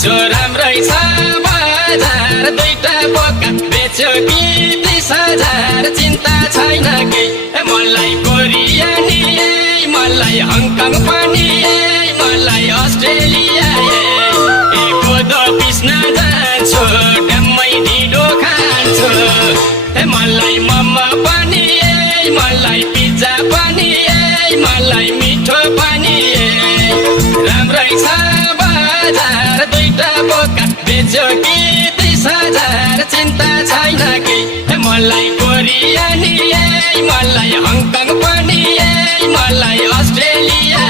छ राम्रै छ बजार दुईटा बोका बेच्यो कि 30,000 चिन्ता छैन केही मलाई कोरिया नि मलाई हङकङ पनि मलाई अस्ट्रेलिया कोदो पिस्न जान्छु ड्याम्मै ढिँडो खान्छु मलाई मोमो पनि मलाई पिज्जा पनि मलाई मिठो पनि राम्रै छ बजार दुईटा बोका बेच्यो कि 30,000 चिन्ता छैन केही मलाई कोरिया नि मलाई हङकङ पनि मलाई अस्ट्रेलिया